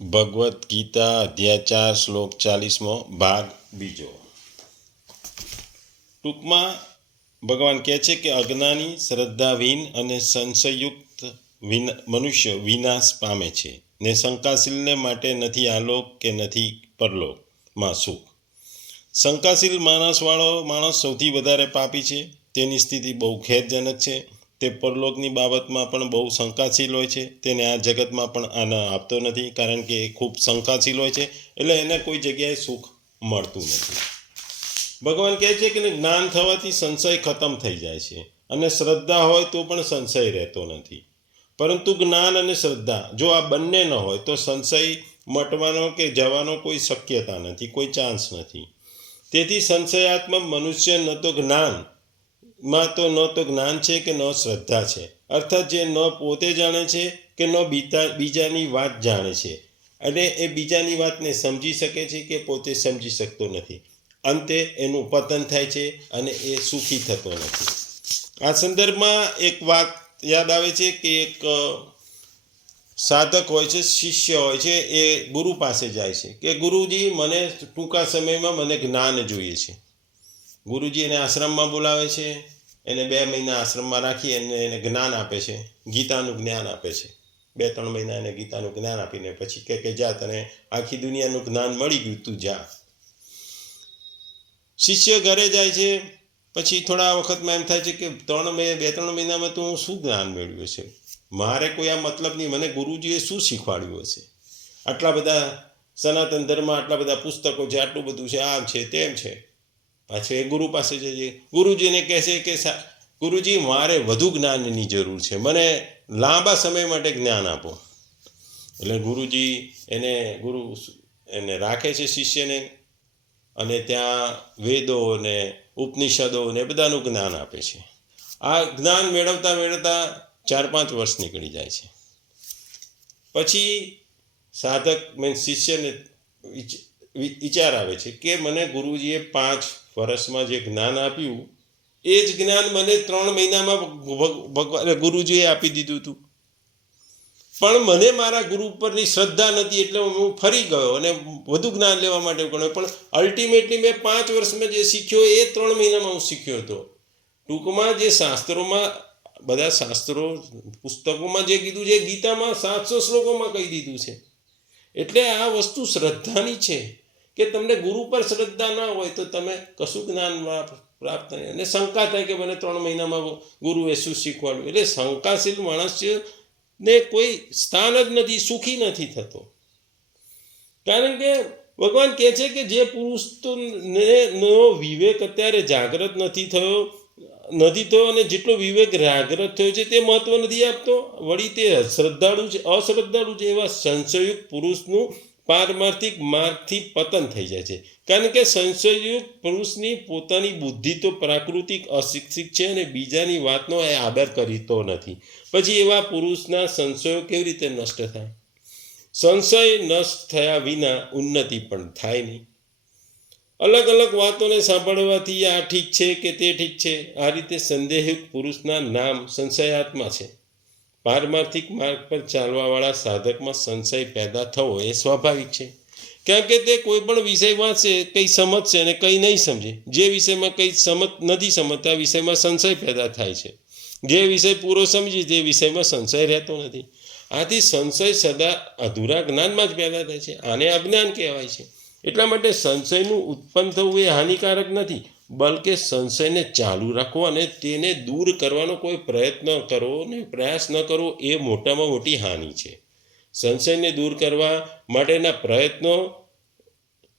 ભગવદ્ ગીતા અધ્યાય 4 શ્લોક 40 ભાગ બીજો। ટૂંકમાં ભગવાન કહે છે કે અજ્ઞાની, શ્રદ્ધાહીન અને સંશયયુક્ત મનુષ્ય વિનાશ પામે છે ને શંકાશીલને માટે નથી આલોક કે નથી પરલોકમાં સુખ। શંકાશીલ માણસવાળો માણસ સૌથી વધારે પાપી છે। તેની સ્થિતિ બહુ ખેદજનક છે। તે પરલોકની બાબતમાં પણ બહુ શંકાશીલ હોય છે। તેને આ જગતમાં પણ આનંદ આપતો નથી, કારણ કે એ ખૂબ શંકાશીલ હોય છે, એટલે એને કોઈ જગ્યાએ સુખ મળતું નથી। ભગવાન કહે છે કે જ્ઞાન થવાથી સંશય ખતમ થઈ જાય છે, અને શ્રદ્ધા હોય તો પણ સંશય રહેતો નથી। પરંતુ જ્ઞાન અને શ્રદ્ધા જો આ બંને ન હોય તો સંશય મટવાનો કે જવાનો કોઈ શક્યતા નથી, કોઈ ચાન્સ નથી। તેથી સંશયાત્મક મનુષ્ય ન તો જ્ઞાન છે કે ન શ્રદ્ધા છે, અર્થાત જે ન પોતે જાણે છે કે ન બીજાની વાત જાણે છે, અને એ બીજાની વાતને સમજી શકે છે કે પોતે સમજી શકતો નથી। અંતે એનું પતન થાય છે અને એ સુખી થતો નથી। આ સંદર્ભમાં એક વાત યાદ આવે છે કે એક સાધક હોય છે, શિષ્ય હોય છે, એ ગુરુ પાસે જાય છે કે ગુરુજી, મને ટૂંકા સમયમાં મને જ્ઞાન જોઈએ છે। ગુરુજી એને આશ્રમમાં બોલાવે છે, એને 2 મહિના આશ્રમમાં રાખી એને જ્ઞાન આપે છે, ગીતાનું જ્ઞાન આપે છે। 2-3 મહિના એને ગીતાનું જ્ઞાન આપીને પછી કે જા, તને આખી દુનિયાનું જ્ઞાન મળી ગયું, તું જા। શિષ્ય ઘરે જાય છે। પછી થોડા વખતમાં એમ થાય છે કે 2-3 મહિનામાં તો હું શું જ્ઞાન મેળવ્યું છે? મારે કોઈ આ મતલબ નહીં, મને ગુરુજીએ શું શીખવાડ્યું હશે? આટલા બધા સનાતન ધર્મમાં આટલા બધા પુસ્તકો છે, આટલું બધું છે, આમ છે તેમ છે। પાછું એ ગુરુ પાસે જઈએ, ગુરુજીને કહેશે કે ગુરુજી, મારે વધુ જ્ઞાનની જરૂર છે, મને લાંબા સમય માટે જ્ઞાન આપો। એટલે ગુરુજી એને રાખે છે શિષ્યને, અને ત્યાં વેદો ને ઉપનિષદો ને બધાનું જ્ઞાન આપે છે। આ જ્ઞાન મેળવતા 4-5 વર્ષ નીકળી જાય છે। પછી સાધક શિષ્યને વિચાર આવે છે કે મને ગુરુજીએ 5 વર્ષમાં જે જ્ઞાન આપ્યું એ જ જ્ઞાન મને 3 મહિનામાં ગુરુજીએ આપી દીધું હતું, પણ મને મારા ગુરુ પરની શ્રદ્ધા નથી, એટલે હું ફરી ગયો અને વધુ જ્ઞાન લેવા માટે ગયો, પણ અલ્ટિમેટલી મેં 5 વર્ષમાં જે શીખ્યો એ 3 મહિનામાં હું શીખ્યો હતો। ટૂંકમાં જે શાસ્ત્રોમાં, બધા શાસ્ત્રો પુસ્તકોમાં જે કીધું છે, ગીતામાં 700 શ્લોકોમાં કહી દીધું છે। એટલે આ વસ્તુ શ્રદ્ધાની છે કે તમને ગુરુ પર શ્રદ્ધા ના હોય તો તમે કશું જ્ઞાન પ્રાપ્ત નહીં, અને શંકા થાય કે મને 3 મહિનામાં ગુરુએ શું શીખવાડ્યું। એટલે શંકાશીલ માણસને કોઈ સ્થાન જ નથી, સુખી નથી થતો। કારણ કે ભગવાન કહે છે કે જે પુરુષનો વિવેક અત્યારે જાગૃત નથી થયો, અને જેટલો વિવેક જાગૃત થયો છે તે મહત્વ નથી આપતો, વળી તે અશ્રદ્ધાળુ છે એવા સંશયયુક્ત પુરુષનું પારમાર્થિક માર્ગથી પતન થઈ જાય છે। કારણ કે સંશયયુક્ત પુરુષની પોતાની બુદ્ધિ તો પ્રાકૃતિક અશિક્ષિત છે અને બીજાની વાતનો એ આદર કરતો નથી। પછી એવા પુરુષના સંશયો કેવી રીતે નષ્ટ થાય? સંશય નષ્ટ થયા વિના ઉન્નતિ પણ થાય નહીં। અલગ અલગ વાતોને સાંભળવાથી આ ઠીક છે કે તે ઠીક છે, આ રીતે સંદેહયુક્ત પુરુષના નામ સંશયાત્મા છે। પારમાર્થિક માર્ગ પર ચાલવાવાળા સાધકમાં સંશય પેદા થવો એ સ્વાભાવિક છે, કારણ કે તે કોઈ પણ વિષય વાંચશે, કંઈ સમજશે અને કંઈ નહીં સમજે। જે વિષયમાં કંઈ નથી સમજતા વિષયમાં સંશય પેદા થાય છે, જે વિષય પૂરો સમજી તે વિષયમાં સંશય રહેતો નથી। આથી સંશય સદા અધૂરા જ્ઞાનમાં જ પેદા થાય છે, આને અજ્ઞાન કહેવાય છે। એટલા માટે સંશયનું ઉત્પન્ન થવું એ હાનિકારક નથી, બલકે સંશયને ચાલુ રાખવો અને તેને દૂર કરવાનો કોઈ પ્રયાસ ન કરવો એ મોટામાં મોટી હાનિ છે। સંશયને દૂર કરવા માટેના પ્રયત્નો,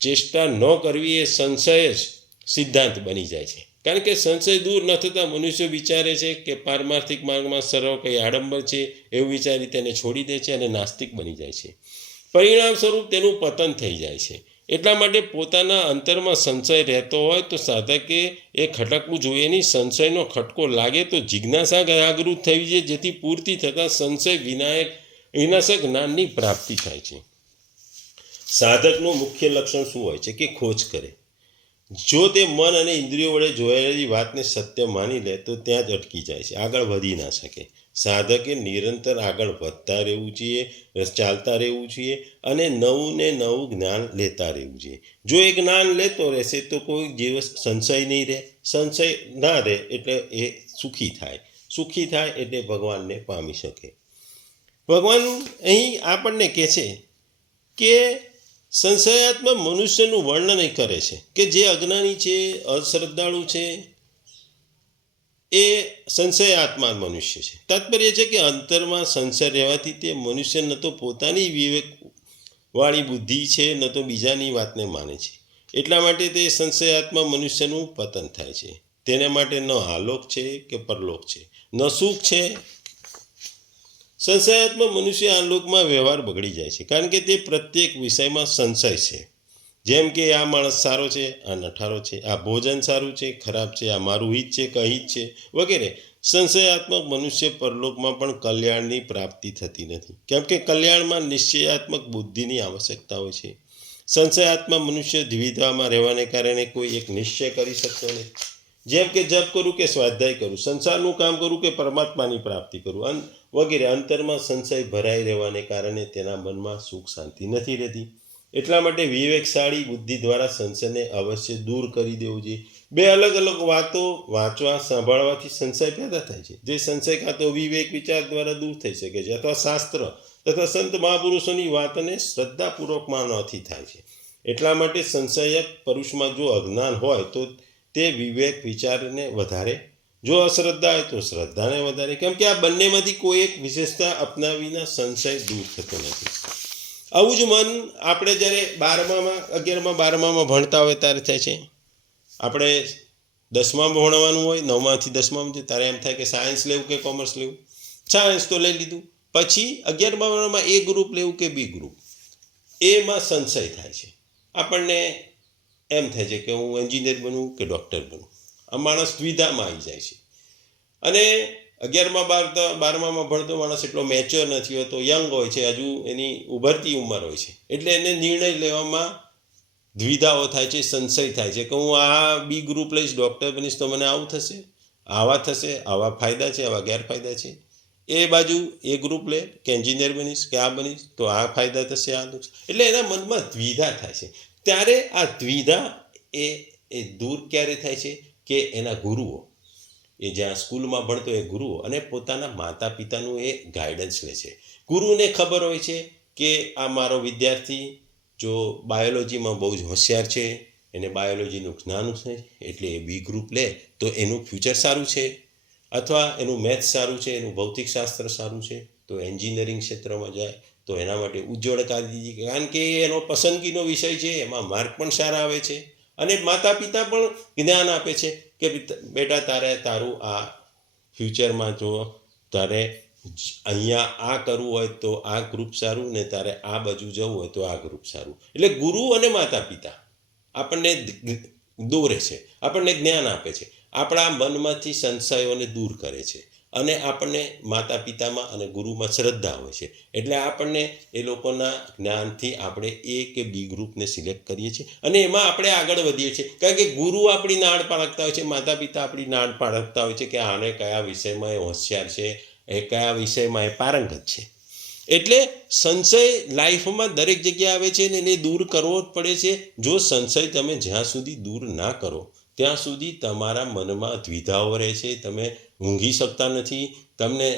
ચેષ્ટા ન કરવી એ સંશય જ સિદ્ધાંત બની જાય છે। કારણ કે સંશય દૂર ન થતાં મનુષ્ય વિચારે છે કે પારમાર્થિક માર્ગમાં સર્વ કંઈ આડંબર છે એવું વિચારી તેને છોડી દે છે અને નાસ્તિક બની જાય છે। પરિણામ સ્વરૂપ તેનું પતન થઈ જાય છે। એટલા માટે પોતાના અંતરમાં સંશય રહેતો હોય તો સાધકે એ ખટકવું જોઈએ નહીં। સંશયનો ખટકો લાગે તો જિજ્ઞાસા જાગૃત થવી જોઈએ, જેથી પૂર્તિ થતાં સંશય વિનાશક જ્ઞાનની પ્રાપ્તિ થાય છે। સાધકનું મુખ્ય લક્ષણ શું હોય છે કે ખોજ કરે। જો તે મન અને ઇન્દ્રિયો વડે જોયેલી વાતને સત્ય માની લે તો ત્યાં જ અટકી જાય છે, આગળ વધી ના શકે। સાધકે નિરંતર આગળ વધતા રહેવું જોઈએ, ચાલતા રહેવું જોઈએ અને નવું ને નવું જ્ઞાન લેતા રહેવું જોઈએ. જો એ જ્ઞાન લેતો રહેશે તો કોઈ દિવસ સંશય નહીં રહે. સંશય ના રહે એટલે એ સુખી થાય. સુખી થાય એટલે ભગવાનને પામી શકે. ભગવાન અહીં આપણને કહે છે કે સંશયાત્મક મનુષ્યનું વર્ણન કરે છે કે જે અજ્ઞાની છે, અશ્રદ્ધાળુ છે, એ સંશયાત્મા મનુષ્ય છે. તાત્પર્ય છે કે અંતરમાં સંશય રહેવાથી તે મનુષ્ય ન તો પોતાની વિવેકવાળી બુદ્ધિ છે, ન તો બીજાની વાતને માને છે. એટલા માટે તે સંશયાત્મા મનુષ્યનું પતન થાય છે. તેને માટે ન આલોક છે કે પરલોક છે, ન સુખ છે. સંશયાત્મક મનુષ્ય આ લોકમાં વ્યવહાર બગડી જાય છે, કારણ કે તે પ્રત્યેક વિષયમાં સંશય છે. જેમ કે આ માણસ સારો છે, આ નઠારો છે, આ ભોજન સારું છે, ખરાબ છે, આ મારું હિત છે કે અહિત છે વગેરે. સંશયાત્મક મનુષ્ય પરલોકમાં પણ કલ્યાણની પ્રાપ્તિ થતી નથી, કેમ કે કલ્યાણમાં નિશ્ચયાત્મક બુદ્ધિની આવશ્યકતા હોય છે. સંશયાત્મક મનુષ્ય દ્વિધામાં રહેવાને કારણે કોઈ એક નિશ્ચય કરી શકતો નથી. જેમ કે જપ કરું કે સ્વાધ્યાય કરું, સંસારનું કામ કરું કે પરમાત્માની પ્રાપ્તિ કરું વગેરે. અંતરમાં સંશય ભરાઈ રહેવાને કારણે તેના મનમાં સુખ શાંતિ નથી રહેતી. એટલા માટે વિવેકશાળી બુદ્ધિ દ્વારા સંશયને અવશ્ય દૂર કરી દેવું જોઈએ. બે અલગ અલગ વાતો વાંચવા સાંભળવાથી સંશય પેદા થાય છે. જે સંશય કાં તો વિવેક વિચાર દ્વારા દૂર થઈ શકે છે, અથવા શાસ્ત્ર તથા સંત મહાપુરુષોની વાતને શ્રદ્ધાપૂર્વક માનવાથી થાય છે. એટલા માટે સંશયક પુરુષમાં જો અજ્ઞાન હોય તો તે વિવેક વિચારને વધારે, જો અશ્રદ્ધા હોય તો શ્રદ્ધાને વધારે, કેમ કે આ બંનેમાંથી કોઈ એક વિશેષતા અપનાવીને સંશય દૂર થતો નથી. આવું જ મન આપણે જ્યારે 12માં 11માં 12માં ભણતા હોય ત્યારે થાય છે. આપણે 10માં ભણવાનું હોય, 9માંથી 10માં ત્યારે એમ થાય કે સાયન્સ લેવું કે કોમર્સ લેવું. સાયન્સ તો લઈ લીધું, પછી 11માં એ ગ્રુપ લેવું કે બી ગ્રુપ, એમાં સંશય થાય છે. આપણને એમ થાય છે કે હું એન્જિનિયર બનું કે ડૉક્ટર બનું. આ માણસ દ્વિધામાં આવી જાય છે. અને 12માં ભણતો માણસ એટલો મેચ્યોર નથી હોતો, યંગ હોય છે, હજુ એની ઉભરતી ઉંમર હોય છે, એટલે એને નિર્ણય લેવામાં દ્વિધાઓ થાય છે, સંશય થાય છે કે હું આ બી ગ્રુપ લઈશ, ડૉક્ટર બનીશ તો મને આવું થશે, આવા થશે, આવા ફાયદા છે, આવા ગેરફાયદા છે. એ બાજુ એ ગ્રુપ લે કે એન્જિનિયર બનીશ કે આ બનીશ તો આ ફાયદા થશે, આ નુકસાન. એટલે એના મનમાં દ્વિધા થાય છે. ત્યારે આ દ્વિધા એ દૂર ક્યારે થાય છે કે એના ગુરુઓ, એ જ્યાં સ્કૂલમાં ભણતો એ ગુરુઓ અને પોતાના માતા પિતાનું એ ગાઈડન્સ લે છે. ગુરુને ખબર હોય છે કે આ મારો વિદ્યાર્થી જો બાયોલોજીમાં બહુ જ હોશિયાર છે, એને બાયોલોજીનું જ્ઞાન છે, એટલે એ બી ગ્રુપ લે તો એનું ફ્યુચર સારું છે, અથવા એનું મેથ્સ સારું છે, એનું ભૌતિકશાસ્ત્ર સારું છે, તો એન્જિનિયરિંગ ક્ષેત્રમાં જાય તો એના માટે ઉજ્જવળ કારકિર્દી, કારણ કે એનો પસંદગીનો વિષય છે, એમાં માર્ક પણ સારા આવે છે. અને માતા પિતા પણ જ્ઞાન આપે છે કે બેટા તારું આ ફ્યુચરમાં જો તારે અહીંયા આ કરવું હોય તો આ ગ્રુપ સારું, ને તારે આ બાજુ જવું હોય તો આ ગ્રુપ સારું. એટલે ગુરુ અને માતા પિતા આપણને દોરે છે, આપણને જ્ઞાન આપે છે, આપણા મનમાંથી સંશયોને દૂર કરે છે. અને આપણને માતા પિતામાં અને ગુરુમાં શ્રદ્ધા હોય છે, એટલે આપણને એ લોકોના જ્ઞાનથી આપણે એ કે બી ગ્રુપને સિલેક્ટ કરીએ છીએ અને એમાં આપણે આગળ વધીએ છીએ. કારણ કે ગુરુ આપણી નાડ પાડતા હોય છે, માતા પિતા આપણી નાડ પાડતા હોય છે કે આને કયા વિષયમાં એ હોશિયાર છે, એ કયા વિષયમાં એ પારંગત છે. એટલે સંશય લાઈફમાં દરેક જગ્યાએ આવે છે ને એને દૂર કરવો જ પડે છે. જો સંશય તમે જ્યાં સુધી દૂર ના કરો ત્યાં સુધી તમારા મનમાં દ્વિધાઓ રહે છે, તમે ઊંઘી શકતા નથી, તમને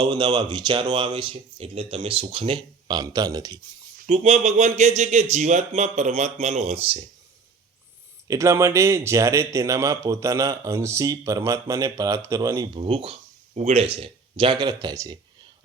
અવનવા વિચારો આવે છે, એટલે તમે સુખને પામતા નથી. ટૂંકમાં ભગવાન કહે છે કે જીવાત્મા પરમાત્માનો અંશ છે. એટલા માટે જ્યારે તેનામાં પોતાના અંશી પરમાત્માને પ્રાપ્ત કરવાની ભૂખ ઉગડે છે, જાગૃત થાય છે,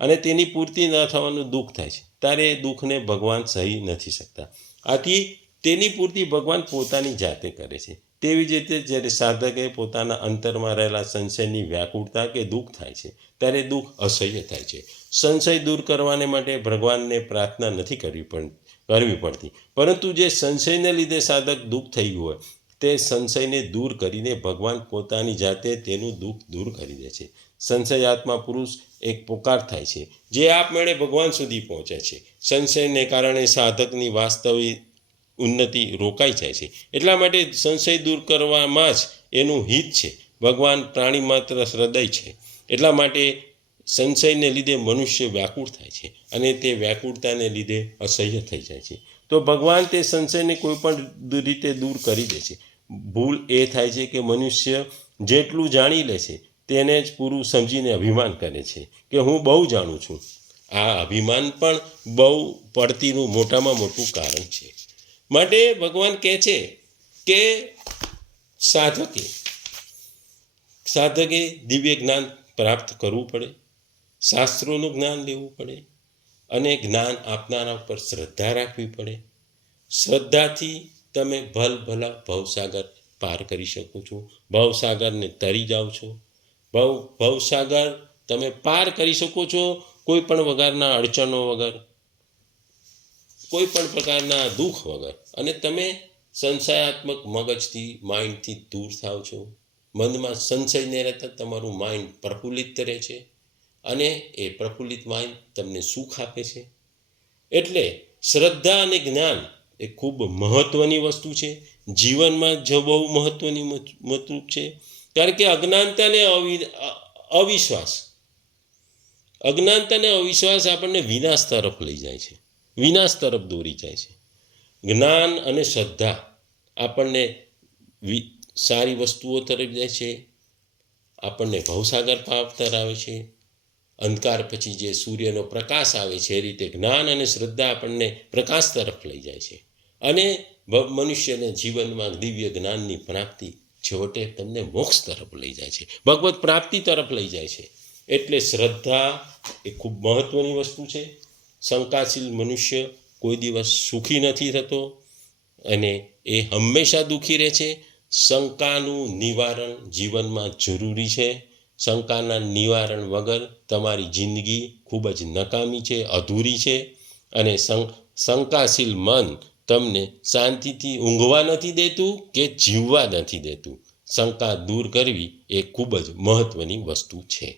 અને તેની પૂર્તિ ન થવાનું દુઃખ થાય છે, ત્યારે એ દુઃખને ભગવાન સહી નથી શકતા. આથી તેની પૂર્તિ ભગવાન પોતાની જાતે કરે છે. તેવી જ રીતે જ્યારે સાધકે પોતાના અંતરમાં રહેલા સંશયની વ્યાકુળતા કે દુઃખ થાય છે ત્યારે દુઃખ અસહ્ય થાય છે. સંશય દૂર કરવાને માટે ભગવાનને પ્રાર્થના નથી કરવી પડતી, પરંતુ જે સંશયને લીધે સાધક દુઃખ થઈ ગયું હોય તે સંશયને દૂર કરીને ભગવાન પોતાની જાતે તેનું દુઃખ દૂર કરી દે છે. સંશયાત્મા પુરુષ એક પોકાર થાય છે જે આપમેળે ભગવાન સુધી પહોંચે છે. સંશયને કારણે સાધકની વાસ્તવિક ઉન્નતિ રોકાઈ જાય છે. એટલા માટે સંશય દૂર કરવામાં જ એનું હિત છે. ભગવાન પ્રાણી માત્ર હૃદય છે, એટલા માટે સંશયને લીધે મનુષ્ય વ્યાકુળ થાય છે અને તે વ્યાકુળતાને લીધે અસહ્ય થઈ જાય છે. તો ભગવાન તે સંશયને કોઈ પણ રીતે દૂર કરી દે છે. ભૂલ એ થાય છે કે મનુષ્ય જેટલું જાણી લે છે તેને જ પૂરું સમજીને અભિમાન કરે છે કે હું બહુ જાણું છું. આ અભિમાન પણ બહુ પડતીનું મોટામાં મોટું કારણ છે. માટે ભગવાન કહે છે કે સાધકે દિવ્ય જ્ઞાન પ્રાપ્ત કરવું પડે, શાસ્ત્રોનું જ્ઞાન લેવું પડે અને જ્ઞાન આપનારા ઉપર શ્રદ્ધા રાખવી પડે. શ્રદ્ધાથી તમે ભલભલા ભવસાગર પાર કરી શકો છો, ભવસાગરને તરી જાઓ છો. ભવસાગર તમે પાર કરી શકો છો કોઈ પણ વગરના અડચણો વગર, કોઈ પણ પ્રકારના દુઃખ વગર. અને તમે સંશયાત્મક મગજથી, માઇન્ડથી દૂર થાવ છો. મનમાં સંશય નહીં રહેતા તમારું માઇન્ડ પ્રફુલ્લિત રહે છે અને એ પ્રફુલ્લિત માઇન્ડ તમને સુખ આપે છે. એટલે શ્રદ્ધા અને જ્ઞાન એ ખૂબ મહત્ત્વની વસ્તુ છે, જીવનમાં જ બહુ મહત્ત્વની મતલબ છે. કારણ કે અજ્ઞાનતા અને અવિશ્વાસ આપણને વિનાશ તરફ લઈ જાય છે, વિનાશ તરફ દોરી જાય છે. જ્ઞાન અને શ્રદ્ધા આપણને સારી વસ્તુઓ તરફ જાય છે, આપણને ભવસાગર પાર કરાવે છે. અંધકાર પછી જે સૂર્યનો પ્રકાશ આવે છે એ રીતે જ્ઞાન અને શ્રદ્ધા આપણને પ્રકાશ તરફ લઈ જાય છે અને મનુષ્યને જીવનમાં દિવ્ય જ્ઞાનની પ્રાપ્તિ છેવટે તમને મોક્ષ તરફ લઈ જાય છે, ભગવત પ્રાપ્તિ તરફ લઈ જાય છે. એટલે શ્રદ્ધા એ ખૂબ મહત્ત્વની વસ્તુ છે. શંકાશીલ મનુષ્ય કોઈ દિવસ સુખી નથી થતો અને એ હંમેશા દુઃખી રહે છે. શંકાનું નિવારણ જીવનમાં જરૂરી છે. શંકાના નિવારણ વગર તમારી જિંદગી ખૂબ જ નકામી છે, અધૂરી છે. અને શંકાશીલ મન તમને શાંતિથી ઊંઘવા નથી દેતું કે જીવવા નથી દેતું. શંકા દૂર કરવી એ ખૂબ જ મહત્ત્વની વસ્તુ છે.